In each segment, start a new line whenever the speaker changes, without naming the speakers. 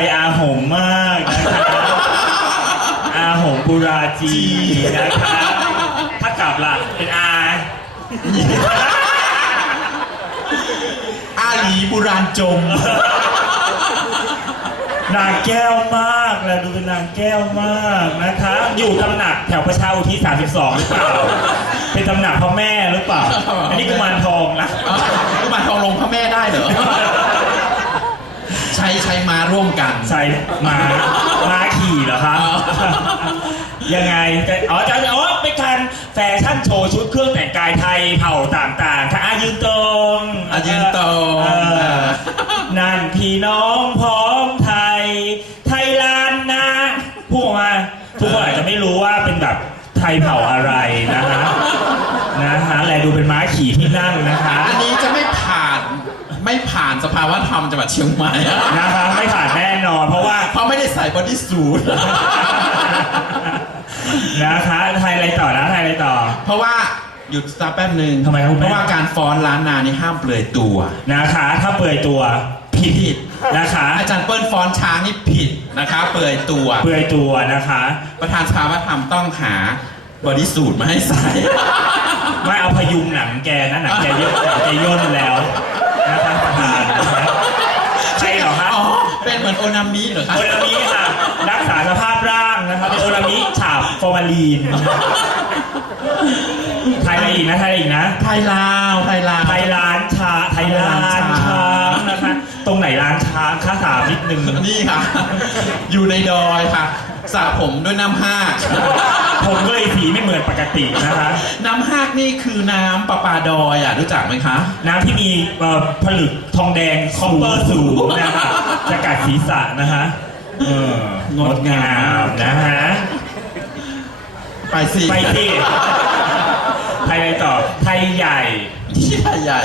ยอา
หงมากนะคะอาหงบุราจีนะคะถ้ากลับล่ะเป็นอา
อาหลีบุราณจม
นางแก้วมากแล้วดูเป็นนางแก้วมากนะคะ อยู่ตำหนักแถวประชาอุทิศ32หรือเปล่า เป็นตำหนักพ่อแม่หรือเปล่า อันนี้กุมารทองนะ
กุมารทองลงพระแม่ได้เหรอใช้ใช้มาร่วมกัน
ใส่มาม้าขี่เหรอครับ
อ๋อ
ยังไงจะอ๋อจะอ๋อเป็นการแฟชั่นโชว์ชุดเครื่องแต่งกายไทยเผ่าต่างๆค่ะอายืนตรง
อายืนตรง
เออนั่นพี่น้องพ้องไทย ไทยลานนะพูดออกมาทุกคนอาจจะไม่รู้ว่าเป็นแบบไทยเผ่าอะไรนะฮะนะฮะแลดูเป็นม้าขี่ที่นั่งนะคะ
สภาวะธรรมจังหวัดเชียงใหม่
นะคะไม่ผ่านแน่นอน เพราะว่า
เพราะไม่ได้ใส่บอดี้สูท
นะคะไทยอะไรต่อนะไทยอะไรต่อ
เพราะว่าหยุดสตาร์แป๊บหนึ่ง
ทำไมครับคุณแม่
เพราะว่าการฟ้อนล้านนานี่ห้ามเปลือยตัว
นะคะ ถ้าเปื่อยตัวผิด
ผิด
นะคะ
อาจารย์เปิ้ลฟ้อนช้างนี่ผิดนะคะเปลือยตัว
เปื่อยตัวนะคะ
ประธานสภาวะธรรมต้องหาบอดี้สูทมาให้ใส่
ไม่เอาพยุงหนังแกนะหนังแกเยอะหนังแกย่นแล้วนะคะประธานนะคะใช่เหรอคะ
อ๋อ เป็นเหมือนโอนามิเหรอคะ
โอนามิค่ะ รักษาสภาพร่างนะคะเป็นโอนามิฉาบฟอร์มาลีนไทยอะไรอีกนะไทยอะไรอีกนะ
ไทยลาวไทยลาว
ไทยร้านชาไทยร้านช้างนะคะ ตรงไหนร้านช้างค่าถามนิดนึง
นี่ค่ะ อยู่ในดอยค่ะ สระผมด้วยน้ำห้าก
ผมก็เลยสีไม่เหมือนปกตินะคะ
น้ำห้ากนี่คือน้ำประปาดอยอะรู้จักไหมคะ
น้ำที่มีเอ่อผลึกทองแดงคอปเปอร์สูงนะคะจะกัดศีรษะนะคะเอองดงามนะฮะ
ไปสิ
ไปที่ ไทยอะไรต่อ ไทยใหญ่
ที่ไทยใหญ่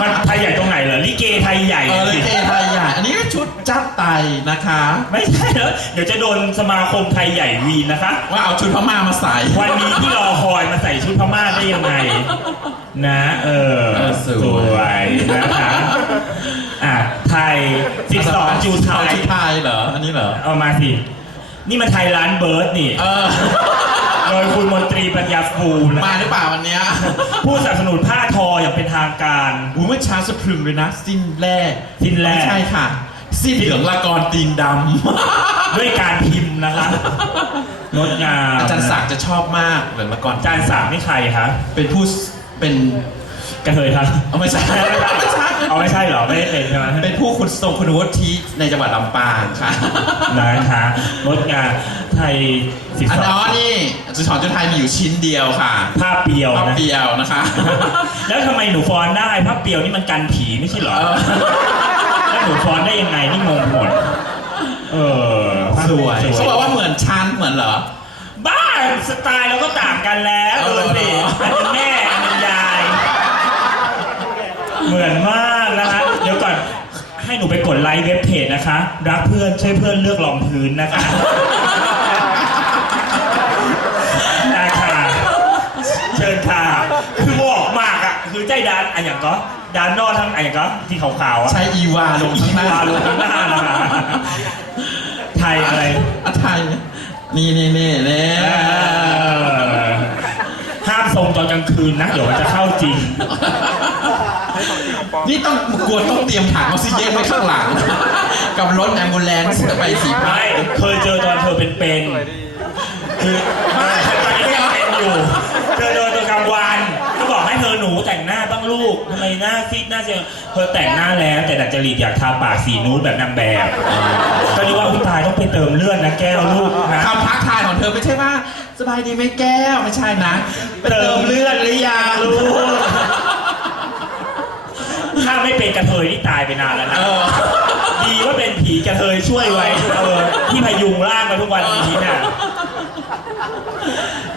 มันไทยใหญ่ตรงไหนเหรอลิเกไทยใหญ่
เออเลย
สิ
เกไทยใหญ่อั นนี้ก็ชุดจัดไตนะคะ
ไม่ใช่เหรอเดี๋ยวจะโดนสมาคมไทยใหญ่วีนนะคะ
ว่าเอาชุดพม่ามาใส่
วันนี้ที่รอคอยมาใส่ชุดพม่าได้ยังไง นะ เออ
เออสวย
วยนะคะอะไทย 12จูไทย
จูไทยเหรอ อันนี้เหรอ
เอามาสิ นี่มันไทยร้านเบิร์ดนี่
เออ
โดยคุณมนตรีปัญญาภูมินะ
มาหรือเปล่าวันเนี้ย
ผู้สนับสนุนผ้าทออย่างเป็นทางการ
หูเมื่อเช้าสะพรึงเลยนะ สิ้นแรก
สิ้นแรก
ไม่ใช่ค่ะ สิ้นเหลืองละกรตีนด
ด้วยการพิมพ์นะคะงดงามำ
อาจารย์ศักดิ์จะชอบมากเหลืองละกร
อาจารย์สามนี่ใครคะ
เป็นผู้เป็น
กระเทยครับ
เอาไม่ใช่ไม่ใช่
เอาไม่ใช่เหรอ ไม่ได้เป็นใช่ไหม
เป็นผู้คุณทรงคุณวุฒิในจังหวัดลำปางค่ะ
นะคะงดงามไทย
อันน้อ
12
นี่จุดถอนจุดไทยมีอยู่ชิ้นเดียวค่ะ
ภาพเปียว
ภาพ
นะ
เปียวนะคะ
แล้วทำไมหนูฟ้อนได้ภาพเปียวนี่มันกันผีไม่ใช่เหรอ
เออ
แล้วหนูฟ้อนได้ยังไงนี่งงหมด เออภาพ
สวยเขาบอกว่าเหมือนชั้นเหมือนเหรอ
บ้าสไตล์เราก็ต่างกันแล้ว
เอา
ดู
เหรอ
สิอันนี้แม่อันนี้ยาย เหมือนมากนะคะเดี๋ยวก่อนให้หนูไปกดไลค์เว็บเพจนะคะ รักเพื่อนช่วยเพื่อนเลือกรองพื้นนะคะนะคะเชิญค่ะคือบอกมากอะคือใจดานอันอย่างก็ดานนอกทั้งอันอย่างก็ที่ขาวๆอะ
ใช้อีวาลงข้างหน้า
วาลงข้างหน้านะคะไทยอะไร
อะไทยนี่นี่นี่นี่
เออห้ามทรงตอนกลางคืนนะเดี๋ยวมันจะเข้าจริง
นี่ต้องกลัวต้องเตรียมถังออกซิเจนไว้ข้างหลัง กับรถแอมบูเลนซ์ไปสีฟ้า
ไม่เคยเจอตอนเธอเป็นเป็นๆคือไม่ตอนนี้ยังเป็นอยู่ เธอเดินตอนกลางวันก็บอกให้เธอหนูแต่งหน้าบ้างลูกทำไมหน้าซีดหน้าเสียเธอแต่งหน้าแล้ว แต่ดัดจริตอยากทาปากสีนูดแบบนางแบบก็นึกว่าอุ้ยตายต้องไปเติมเลือดนะแก้วลูกนะ
คำทักทายของเธอไม่ใช่ว่า สบายดีไหมแก้วไม่ใช่นะ ไปเติมเลือดหรือยัง
ลูกถ้าไม่ เป็นกระเทยนี่ตายไปนานแล้วนะ
เออ
ดีว่าเป็นผีกระเทยช่วยไว้เออที่พยุงร่างมาทุกวันนี้น่ะ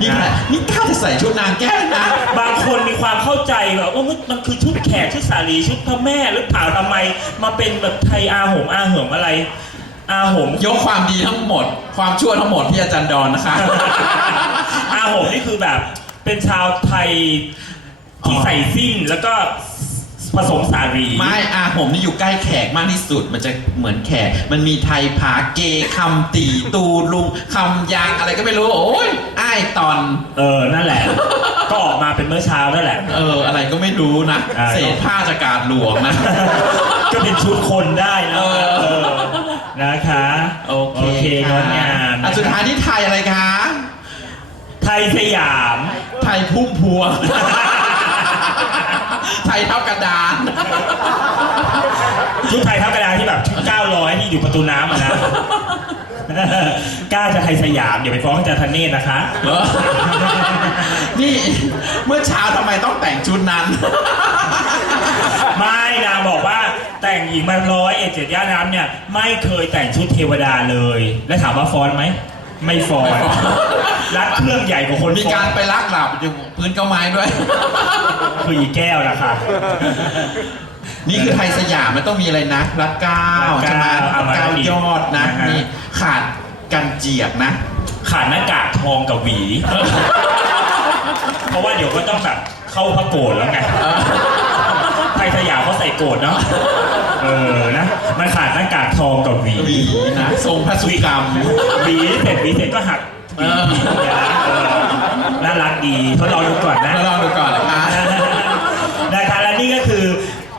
นี่แหละนี่กล้าจะใส่ชุดนางแก้วนะ
บางคนมีความเข้าใจแบบว่ามันมันคือชุดแขกชุดสาลีชุดพระแม่หรือเปล่าทำไม มาเป็นแบบไทยอาหงอาเหิมอะไร อาหง
ยกความดีทั้งหมด ความชั่วทั้งหมดที่อาจารย์ดอนนะคะ
อาหงนี่คือแบบเป็นชาวไทยที่
อ๋อ
ใส่สิ้นแล้วก็ ผสมสารี
ไม่อาผมนี่อยู่ใกล้แขกมากที่สุด มันจะเหมือนแขก มันมีไทยผาเกคำตีตูลุงคำยางอะไรก็ไม่รู้ โอ้ยอ้ายตอน
เออ นั่นแหละ ก็ออกมาเป็นเมื่อเช้านั่นแหละ
เออ อะไรก็ไม่รู้นะ
อ่า
เศษผ้าจากการหลวงนะ
ก็เป็นชุดคนได้นะ
เออ
เออนะคะ
โอเค
ง
ค่ะ
ดงาม
อันสุดท้ายที่ไทยอะไรคะ
ไทยสยาม
ไทยพุ่มพวง ไทยเท่ากระดาน
ชุดไทยเท่ากระดานที่แบบชุด900ที่อยู่ประตูน้ำอะนะ กล้าจะไทยสยาม เดี๋ยวไปฟ้องอาจารย์ธเนศนะคะ
เหรอนี่เมื่อเช้าทำไมต้องแต่งชุดนั้น
ไม่นางบอกว่าแต่งหญิงมาร้อยเอ็ดเจ็ดย่าน้ำเนี่ย ไม่เคยแต่งชุดเทวดาเลย แล้วถามว่าฟ้อนไหม ไม่ฟ้อน
ไม่ฟ้อน
รัดเครื่องใหญ่กว่าคน
มี
ฟ้อ
กานรไปลักหลับอยู่พื้นเก้าไม้ด้วย
คืออีแก้วนะคะ
นี่คือไทยสยามมันต้องมีอะไรนะรัดเก้า
รัดเก้า
ใช่ไหม
เอามา
เก้ายอดนะ
นะฮะ
นี่ขาดกันเจียกนะ
ขาดหน้ากากทองกับหวี เพราะว่าเดี๋ยวก็ต้องแบบเข้าพระโกรธแล้วไงไทยสยามเขาใส่โกรธเนาะ เออนะ มันขาดหน้ากากทองกับหวี
หวีนะทรงพระสุกรรม
หวีเสร็จหวีเสร็จก็หักหวี
เออ
ทิ้งนะเออน่ารักดีทดลองดูก่อนนะ
เราลองดูก่อนนะคะ
นะคะและนี่ก็คือ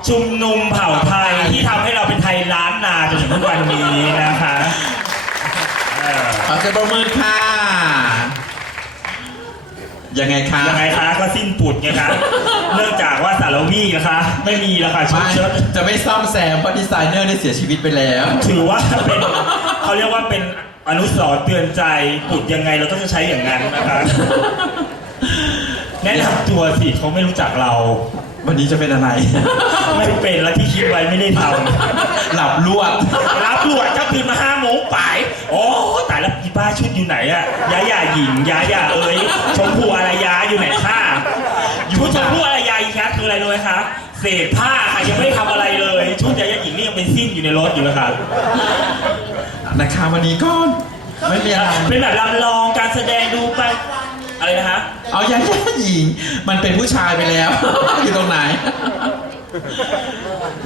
ชุมนุมเผ่าไทยที่ทำให้เราเป็นไทยล้านนาจนถึงทุกวันนี้นะคะ เออ
ขอเสียงปรบมือค่ะ ยังไงคะ
ยังไงคะก็สิ้นปุดไงคะเนื่องจากว่าสารวีนะคะ ไม่มีแล้วค่ะชุด
ไม่
เชิ้ต
จะไม่ซ่อมแซมเพราะดีไซเนอร์ได้เสียชีวิตไปแล้ว
ถือว่าเป็นเขาเรียกว่าเป็นอนุสรณ์เตือนใจปุดยังไงเราก็จะใช้อย่างนั้นนะคะแนะนำตัวสิเขาไม่รู้จักเรา
วันนี้จะเป็นอะไร
ไม่เป็นแล้วที่คิดไว้ไม่ได้ทำ
หลับลวด
รับรวจก็คืนมาห้าโมงป่ายโอ้ตายแล้วอีป้าชุดอยู่ไหนอะยาหย่าหญิงยาหย่าเอ้ยชมพูอารยาอยู่ไหนค่ะชุดชมพูอารยาอีกครับคืออะไรรู้ไหมคะเศษผ้าค่ะยังไม่ได้ทำอะไรเลย ชุดยาหย่าหญิงนี่ยังเป็นสิ้นอยู่ในรถอยู่เลยค่ะ
นะคะวันนี้ก็ไม่มีอะไร
เป็นแบบลำลองการแสดงดูไปอะไรนะคะ
เอายาย่าหญิง มันเป็นผู้ชายไปแล้ว อยู่ตรงไหน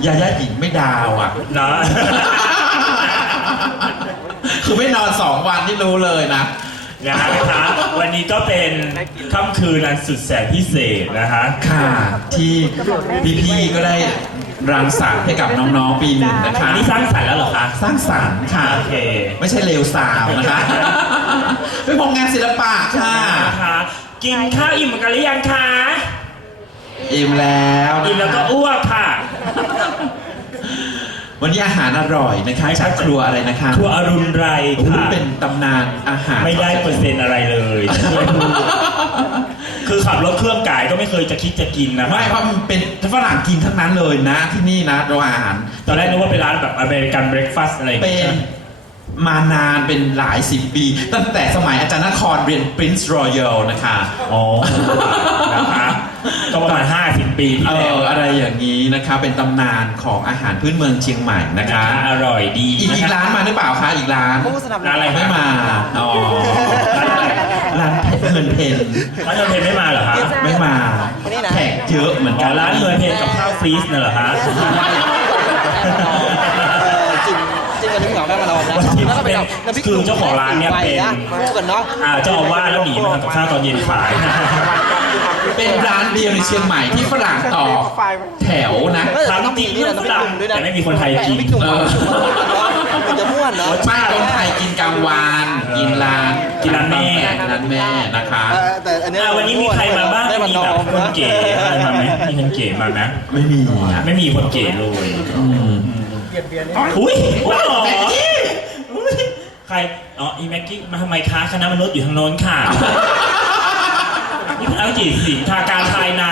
ยาย่าหญิงไม่ดาวอะ
เนาะ
คือไม่นอนสองวันที่รู้เลยนะ
นะคะวันนี้ก็เป็นค่ำคืนอันสุดแสนพิเศษนะคะ
ค่ะ ที่พี่ๆก็ได้รังสรรค์ให้กับน้องๆปีหนึ่งนะคะ
อันนี้สร้างสรรค์แล้วเหรอคะ
สร้างสรรค์ค่ะ
โอเค
ไม่ใช่เลวสามนะคะ เป็นผลงานศิลปะค่ะ
นะคะกินข้าวอิ่มกันหรือยังคะ
อิ่มแล้วนะคะ
อิ่มแล้วก็อ้วกค่ะ
วันนี้อาหารอร่อยนะคะจากครัวอะไรนะคะ
ครัวอรุณไร
โอ้โห
ค่ะ
เป็นตำนานอาหาร
ไม่ได้เปอร์เซ็นต์อะไรเลยช่วยพูดคือขับรถเครื่องกายก็ไม่เคยจะคิดจะกินนะ
ไม่เพราะมันเป็นฝรั่งกินทั้งนั้นเลยนะที่นี่นะโรงอาหาร
ตอนแรกนึกว่าเป็นร้านแบบอเมริกันเบรคฟาสต์อะไรอย่าง
เป็
เงี้
น
ย
มานานเป็นหลายสิบปี ตั้งแต่สมัยอาจารย์นครเรียน Prince Royal นะคะ
อ๋อนะคะ ก็ประมาณ50 ปีที่
เอ
แล้ว
ออะไรอย่างนี้นะคะเป็นตำนานของอาหารพื้นเมืองเชียงใหม่นะ
นะคะ คะอร่อยดี
อีกอีกร้านมาหรือเปล่าคะอีกร้าน
ผู้สนับสนุ
ร้าน
น
อะไร
ไม่มาอ๋อ
ร้านอะไร
ร้านเงินเพน
ร้านเงินเพนไม่มาเหรอคะ
ไม่มาแขกเยอะเหมือน
อ๋
กั
อน ร้านเงินเพนกับข้าวฟรีซน่ะเหรอคะ
เออจริงจริงกันที่เหงาแม่มาลองนะ
วันที่
แล้วก็เป็นน้ำพริก
คือเจ้าของร้านเนี่ยเป็น
ไฟะคู่กันเนาะ
อ่าเจ้าอาวาสแล้วหนีมาทำกับข้าวตอนเย็นขาย
เป็นร้านเดียวในเชียงใหม่ที่ฝรั่งต่อแถวนะ
เออ
ทำ
ต้อง
จ
มี
ริง
นี่
เรื่
แห
อ
ละ
ง
น้ำพริกหนุ่มด้วยนะ
แต่ไม่มีคนไทยกิน
น้ำพริกหนุ่ม
เออ
มันจะม่วนเนาะ
บ้านคนไทยกินกลางวานกินร้าน
กินร้านแม่
ร้านแม่นะคะ
เออแต่อันเนี้ย
อ่าวันนี้มีใครมาบ้าง
ได้มัน
มี
นอ
แบบ
ม
คน
นะ
เก๋อะไรมาไหมมีคนเก๋มาไหม
ไม่มีอะ
ไม่มีคนเก๋เลย
อืม
อุ้ยว้าวแม็กกี้อุ๊ยใคร อ๋อ อีแม็กกี้ มาทำไมคะคณะมนุษย์อยู่ทางโน้นค่ะ นี่พระจิตสินทาการภายใน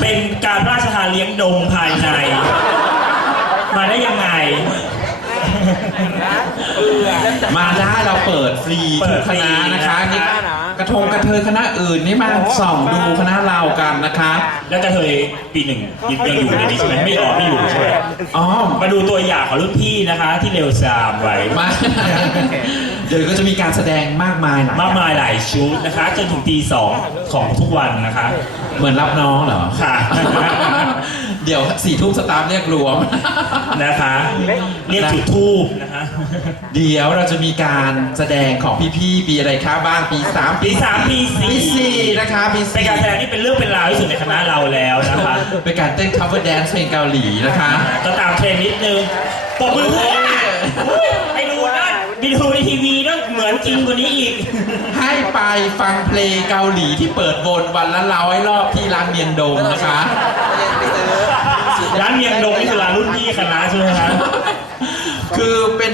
เป็นการราชทานเลี้ยงดงภายใน มาได้ยังไง
มาได้เราเปิดฟรี
เปิ
ทุ
ด
ก
ฟ
ค
รี
ณะนะคะ
นะคะ
นี่ กระทงกระเทยคณะอื่นนี่มาส่องดูคณะเรากันนะคะ
แล้วกระเทยปีหนึ่งยังอยู่ในนี้ใช่ไหมไม่ออกไม่อยู่ใช่ไหม
อ๋อ
มาดูตัวอย่างของรุ่นพี่นะคะที่เร็วซามไว้
มาเดี๋ยวก็จะมีการแสดงมากมายหลาย
มากมายหลายชุดนะคะ จนถึงตีสองของทุกวันนะคะ
เหมือนรับน้องเหรอ
ค่ะ
เดี๋ยวสี่ทุ่มสตาร์ทเรียกรวม
นะคะเรียกจุดทูบนะคะ
เดี๋ยวเราจะมีการแสดงของพี่ๆปีอะไรคะบ้างปีสาม
ปีสามปีสี่
ปีสี่นะคะปี
เป็น
สี่
การแสดงที่เป็นเรื่องเป็นราวที่สุดในคณะเราแล้วนะคะ
เป็นการเต้น cover dance เพลงเกาหลีนะคะ
ก็ตามเทรนด์นิดนึงปรบมือให้ไปดูนะไปดูในทีวีนั่นเหมือนจริงกว่านี้อีก
ให้ไปฟังเพลงเกาหลีที่เปิดวนวันละร้อยรอบที่ร้านเมียงดงนะคะ
ไปซื้อ
ร้านเมียงดงนี่คือร้านรุ่นพี่คณะใช่ไหมคะ
คือเป็น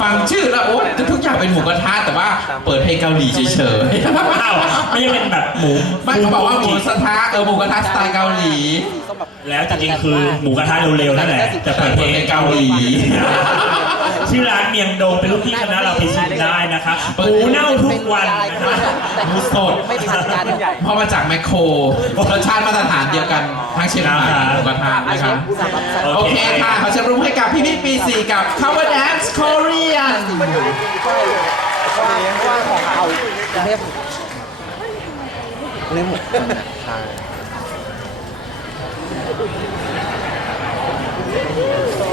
ฟังชื่อแล้วโอ้ทุกอย่างเป็นหมูกระทะแต่ว่าเปิดเพลงเกาหลีเฉยๆ
อ้าวไม่ใช่เป็นแบบหมู
ไม่เขาบอกว่าหมูสะทะเออหมูกระทะสไตล์เกาหลี
ต้องแบบ
แล้วจริงๆคือหมูกระทะเร็วๆนั่นแหละแต่เปิดเพลงเกาหลี ชื่อร้านเมียงดงเป็นรุ่นพี่คณะเราไปชิมได้นะคะหมูเน่าทุกวันนะคะ
หมูสด
ไม่เป็นทางการใหญ่
เพราะมาจากแมคโครรสชาติมาตรฐานเดียวกันทั้งเชียงใหม่หมูกระทะนะคะโอเคค่ะ ขอเชิญรุ้งให้กับพี่พี่ปีสี่กับ Cover Dance Korean
ว่าว่าของเอาเล่มเล่มใช่
เ